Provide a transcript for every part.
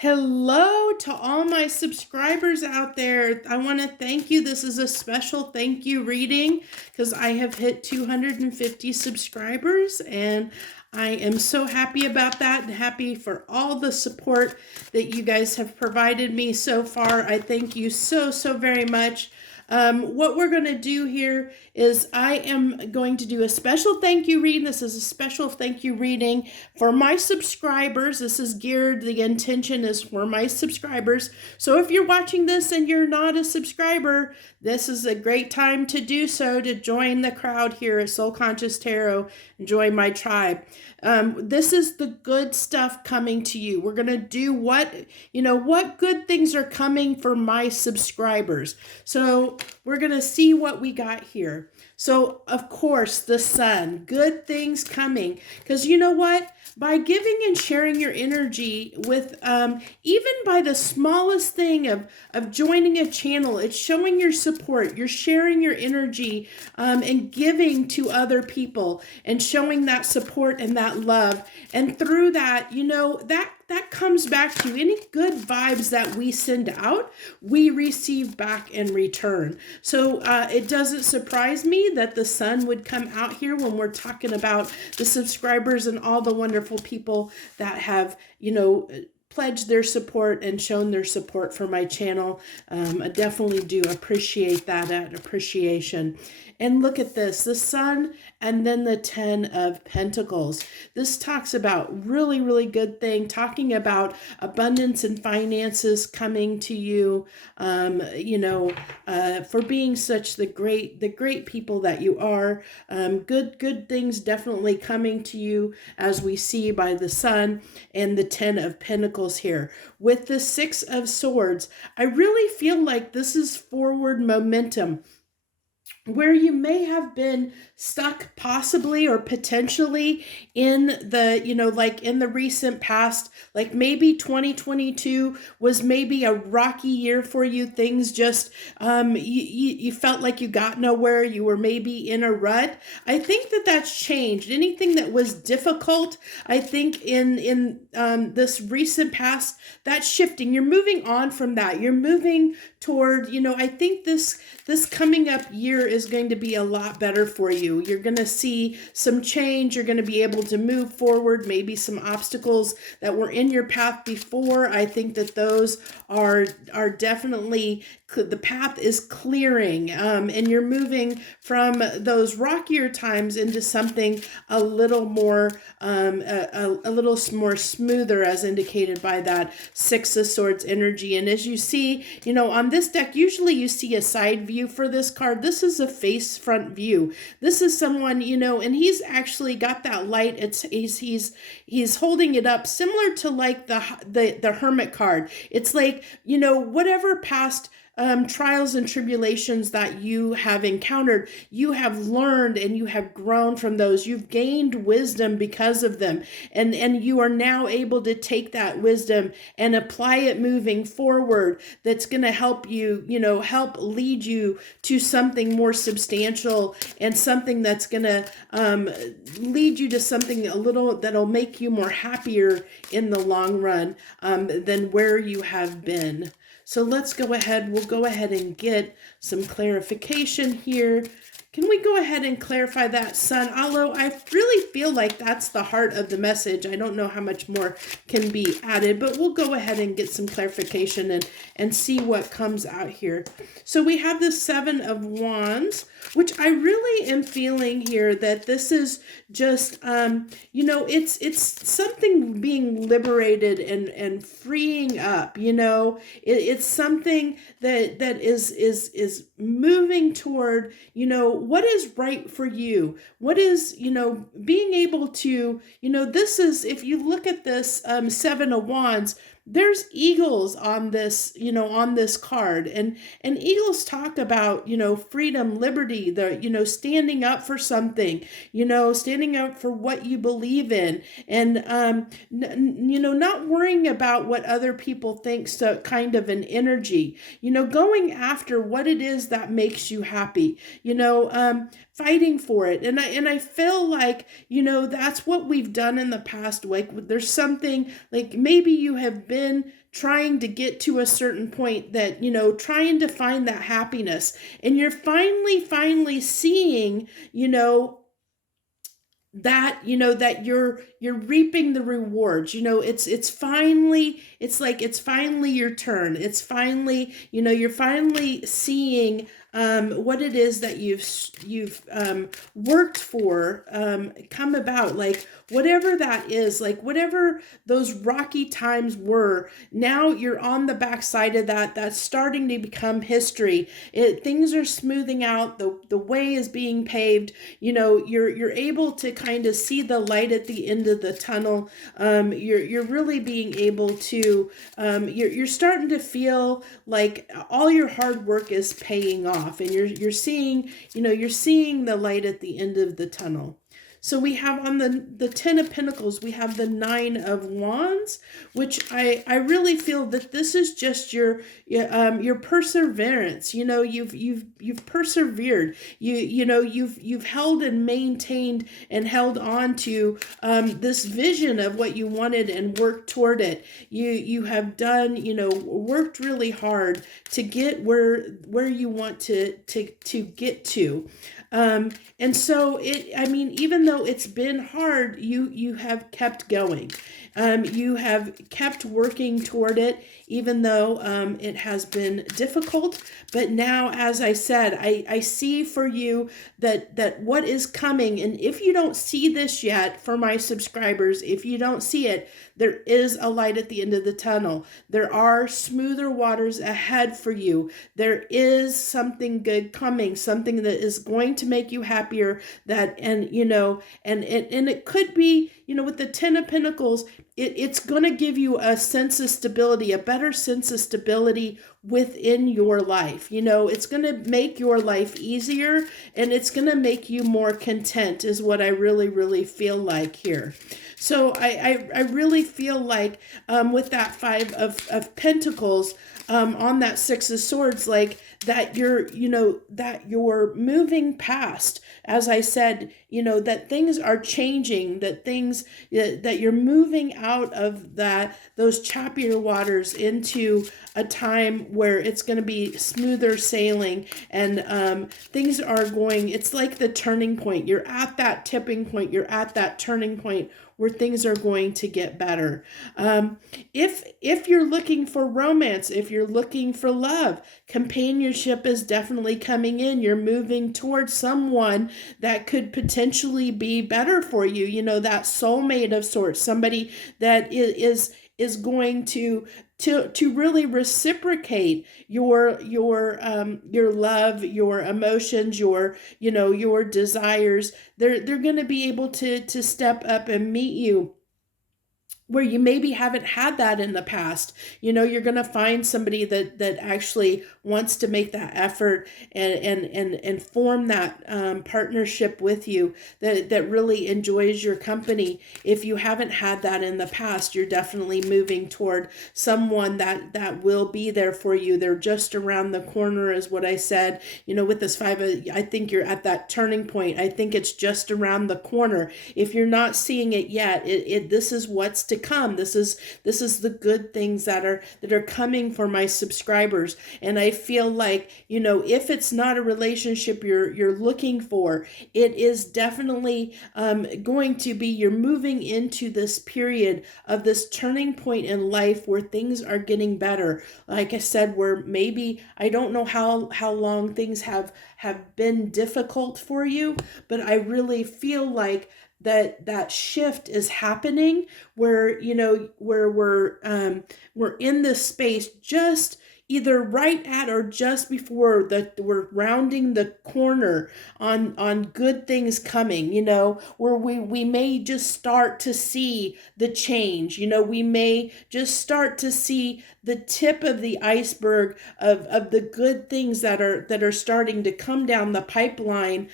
Hello to all my subscribers out there. I want to thank you. This is a special thank you reading because I have hit 250 subscribers and I am so happy about that and happy for all the support that you guys have provided me so far. I thank you so very much. What we're going to do here is I am going to do a special thank you reading. This is a special thank you reading for my subscribers. This is geared, the intention is for my subscribers. So if you're watching this and you're not a subscriber, this is a great time to do so, to join the crowd here at Soul Conscious Tarot and join my tribe. This is the good stuff coming to you. We're going to do what good things are coming for my subscribers. So we're going to see what we got here. So, of course, the sun, good things coming. Because you know what? By giving and sharing your energy with, even by the smallest thing of joining a channel, it's showing your support. You're sharing your energy and giving to other people and showing that support and that love. And through that, that comes back to you. Any good vibes that we send out, we receive back in return. So it doesn't surprise me that the sun would come out here when we're talking about the subscribers and all the wonderful people that have, pledged their support and shown their support for my channel. I definitely do appreciate that appreciation. And look at this, the sun and then the 10 of Pentacles. This talks about really good thing, talking about abundance and finances coming to you, for being such the great people that you are. Good things definitely coming to you as we see by the sun and the 10 of Pentacles here. With the 6 of Swords, I really feel like this is forward momentum, where you may have been stuck possibly or potentially in the, like in the recent past, like maybe 2022 was maybe a rocky year for you. Things just, you felt like you got nowhere. You were maybe in a rut. I think that that's changed. Anything that was difficult, I think in this recent past, that's shifting. You're moving on from that. You're moving toward, I think this coming up year is going to be a lot better for you. You're going to see some change. You're going to be able to move forward. Maybe some obstacles that were in your path before. I think that those are definitely, the path is clearing, and you're moving from those rockier times into something a little more, a little more smoother, as indicated by that 6 of Swords energy. And as you see, on this deck, usually you see a side view for this card. This is a face front view. This is someone, and he's actually got that light. He's holding it up similar to like the Hermit card. It's like, whatever past trials and tribulations that you have encountered, you have learned and you have grown from those. You've gained wisdom because of them. And you are now able to take that wisdom and apply it moving forward. That's going to help you, help lead you to something more substantial and something that's going to lead you to something a little that'll make you more happier in the long run than where you have been. So let's go ahead. We'll go ahead and get some clarification here. Can we go ahead and clarify that, sun? Although I really feel like that's the heart of the message. I don't know how much more can be added, but we'll go ahead and get some clarification and see what comes out here. So we have the 7 of Wands, which I really am feeling here that this is just, it's something being liberated and freeing up, it's something that is moving toward, what is right for you? What is, being able to, this is, if you look at this 7 of Wands, there's eagles on this, on this card, and eagles talk about, freedom, liberty, the, standing up for something, standing up for what you believe in, and, not worrying about what other people think, so kind of an energy, going after what it is that makes you happy, fighting for it. And I feel like, that's what we've done in the past. Like there's something like maybe you have been trying to get to a certain point that, trying to find that happiness, and you're finally seeing, that you're reaping the rewards. It's finally your turn. It's finally, you're finally seeing what it is that you've worked for come about. Like whatever that is, like whatever those rocky times were, now you're on the backside of that. That's starting to become history. Things are smoothing out. The way is being paved. You're able to kind of see the light at the end of the tunnel. You're really being able to, you're starting to feel like all your hard work is paying off, and you're seeing, you're seeing the light at the end of the tunnel. So we have on the Ten of Pentacles, we have the Nine of Wands, which I really feel that this is just your perseverance. You've persevered. You've held and maintained and held on to this vision of what you wanted and worked toward it. You have done, worked really hard to get where you want to get to. And so even though it's been hard, you have kept going. You have kept working toward it, even though it has been difficult. But now, as I said, I see for you that what is coming, and if you don't see this yet, for my subscribers, if you don't see it, there is a light at the end of the tunnel. There are smoother waters ahead for you. There is something good coming, something that is going to make you happier. And it could be, with the Ten of Pentacles, it's going to give you a sense of stability, a better sense of stability within your life. It's going to make your life easier, and it's going to make you more content, is what I really, really feel like here. So I really feel like with that Five of Pentacles, on that Six of Swords, like that you're moving past, as I said, that things are changing, that you're moving out of those choppier waters into a time where it's going to be smoother sailing, and things are going, it's like the turning point. You're at that tipping point. You're at that turning point where things are going to get better. If you're looking for romance, if you're looking for love, companionship is definitely coming in. You're moving towards someone that could potentially be better for you. That soulmate of sorts, somebody that is going to really reciprocate your love, your emotions, your desires. They're going to be able to step up and meet you where you maybe haven't had that in the past. You're going to find somebody that actually wants to make that effort and form that partnership with you, that really enjoys your company. If you haven't had that in the past, you're definitely moving toward someone that will be there for you. They're just around the corner, is what I said. With this I think you're at that turning point. I think it's just around the corner. If you're not seeing it yet, this is what's to come. This is the good things that are coming for my subscribers. And I feel like, if it's not a relationship you're looking for, it is definitely going to be, you're moving into this period of this turning point in life where things are getting better. Like I said, where maybe, I don't know how long things have been difficult for you, but I really feel like that shift is happening where we're in this space just either right at or just before we're rounding the corner on good things coming, where we may just start to see the change. We may just start to see the tip of the iceberg of the good things that are starting to come down the pipeline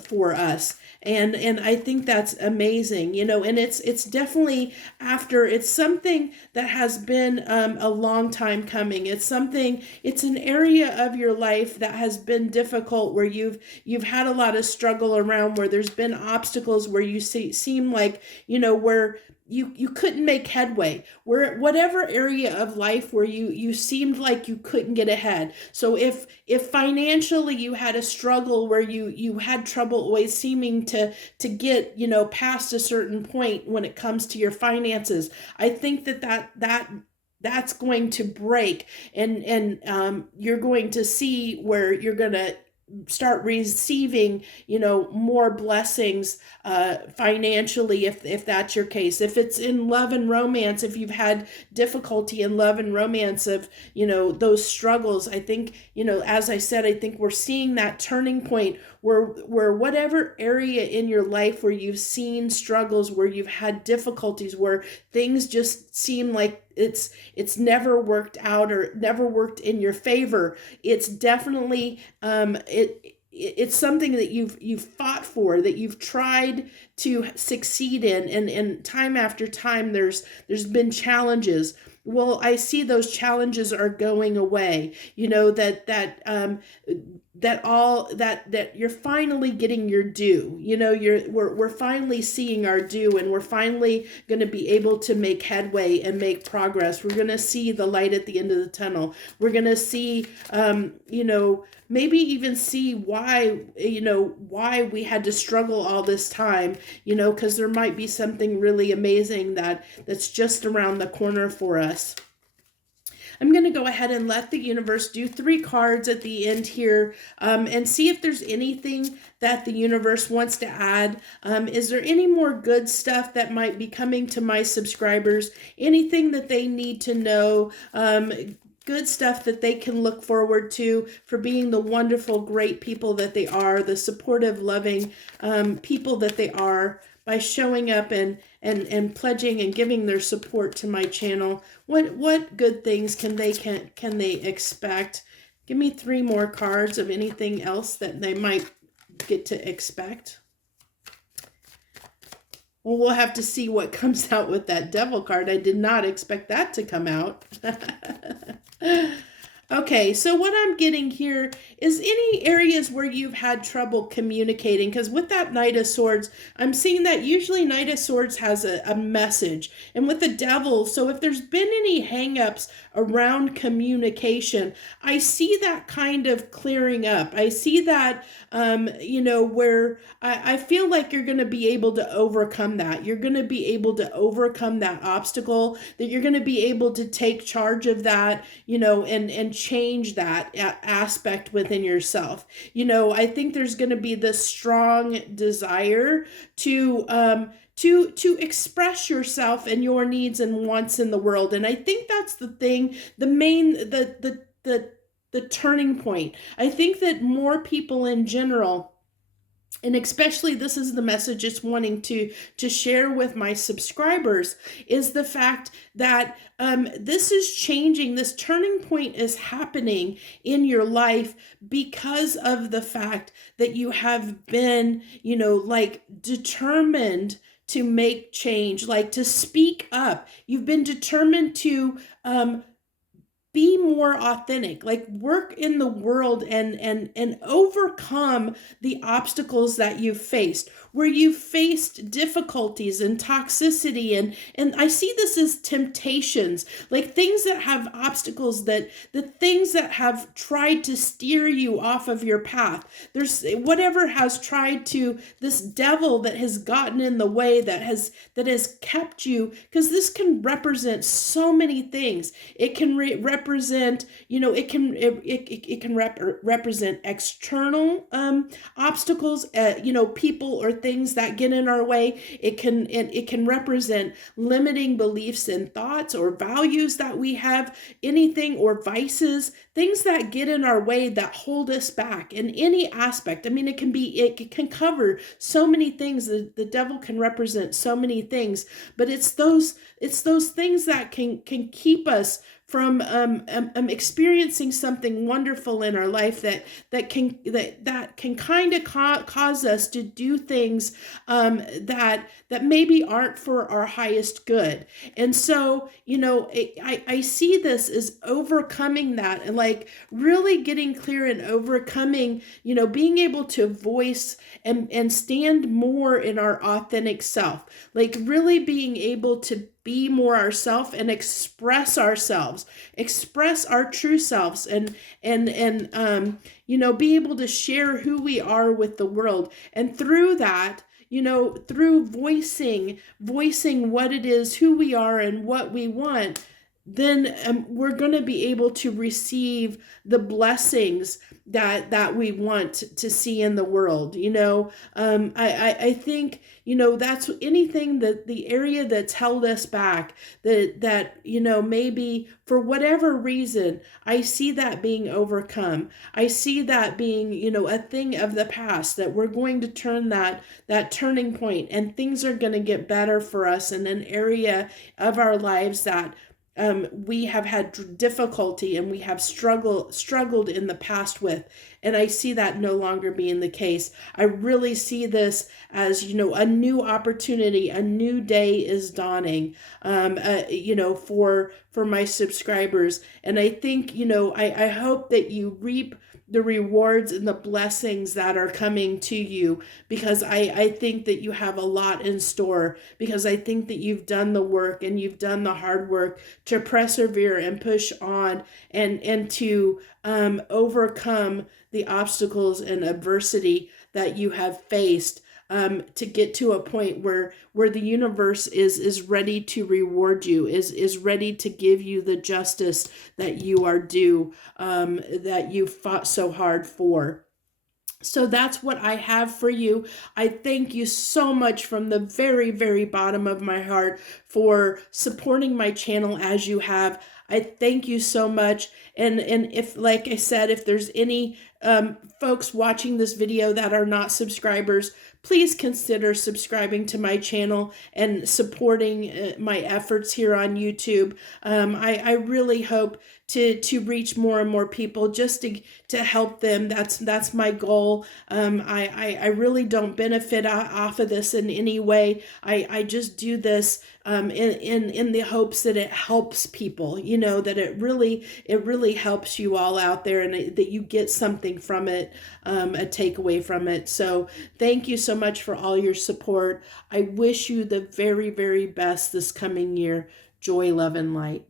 for us. And I think that's amazing, and it's definitely it's something that has been a long time coming. It's it's an area of your life that has been difficult, where you've had a lot of struggle around, where there's been obstacles, where you seem like, where you couldn't make headway, where whatever area of life where you seemed like you couldn't get ahead. So if financially you had a struggle where you had trouble always seeming to get, past a certain point when it comes to your finances, I think that's going to break, and you're going to see where you're going to start receiving, more blessings financially, if that's your case. If it's in love and romance, if you've had difficulty in love and romance, of those struggles, I think, as I said, I think we're seeing that turning point where whatever area in your life where you've seen struggles, where you've had difficulties, where things just seem like it's never worked out or never worked in your favor, it's definitely it's something that you've fought for, that you've tried to succeed in, and time after time there's been challenges. Well, I see those challenges are going away. That you're finally getting your due. We're finally seeing our due, and we're finally going to be able to make headway and make progress. We're going to see the light at the end of the tunnel. We're going to see, maybe even see why we had to struggle all this time, because there might be something really amazing that's just around the corner for us. I'm going to go ahead and let the universe do 3 cards at the end here, and see if there's anything that the universe wants to add. Is there any more good stuff that might be coming to my subscribers? Anything that they need to know? Good stuff that they can look forward to for being the wonderful, great people that they are, the supportive, loving people that they are, by showing up and pledging and giving their support to my channel. What good things can they expect? Give me 3 more cards of anything else that they might get to expect. Well, we'll have to see what comes out with that Devil card. I did not expect that to come out. Okay, so what I'm getting here is any areas where you've had trouble communicating, because with that Knight of Swords, I'm seeing that usually Knight of Swords has a message. And with the Devil, so if there's been any hangups around communication, I see that kind of clearing up. I see that, where I feel like you're going to be able to overcome that. You're going to be able to overcome that obstacle, that you're going to be able to take charge of that, and change that aspect within yourself. I think there's going to be this strong desire to express yourself and your needs and wants in the world. And I think that's the thing, the turning point. I think that more people in general, and especially this is the message it's wanting to share with my subscribers, is the fact that this is changing. This turning point is happening in your life because of the fact that you have been, determined to make change, to speak up. You've been determined to be more authentic, work in the world and overcome the obstacles that you've faced, where you've faced difficulties and toxicity, and I see this as temptations, things that have obstacles, that the things that have tried to steer you off of your path. There's whatever has tried to, this devil that has gotten in the way, that has kept you, because this can represent so many things. It can represent, it can represent external obstacles, people or things that get in our way. It can represent limiting beliefs and thoughts or values that we have, anything, or vices, things that get in our way that hold us back in any aspect. I mean, it can cover so many things. The devil can represent so many things, but it's those things that can keep us experiencing something wonderful in our life that can kind of cause us to do things that maybe aren't for our highest good. And so, I see this as overcoming that, and like really getting clear and overcoming, being able to voice and stand more in our authentic self, like really being able to be more ourselves and express our true selves, and be able to share who we are with the world. And through that, through voicing what it is, who we are and what we want, then we're going to be able to receive the blessings that we want to see in the world. I think, that's anything, that the area that's held us back, that maybe for whatever reason, I see that being overcome. I see that being, a thing of the past, that we're going to turn that turning point, and things are going to get better for us in an area of our lives that we have had difficulty and we have struggled in the past with. And I see that no longer being the case. I really see this as, a new opportunity, a new day is dawning, for my subscribers. And I think, I hope that you reap the rewards and the blessings that are coming to you, because I think that you have a lot in store, because I think that you've done the work and you've done the hard work to persevere and push on, and to overcome the obstacles and adversity that you have faced, to get to a point where the universe is ready to reward you, is ready to give you the justice that you are due, that you fought so hard for. So that's what I have for you. I thank you so much from the very, very bottom of my heart for supporting my channel as you have. I thank you so much. And if, like I said, if there's any folks watching this video that are not subscribers, please consider subscribing to my channel and supporting my efforts here on YouTube. I really hope to reach more and more people, just to help them. That's my goal. I really don't benefit off of this in any way. I just do this in the hopes that it helps people, that it really helps you all out there, and that you get something from it, a takeaway from it. So thank you so much for all your support. I wish you the very, very best this coming year. Joy, love, and light.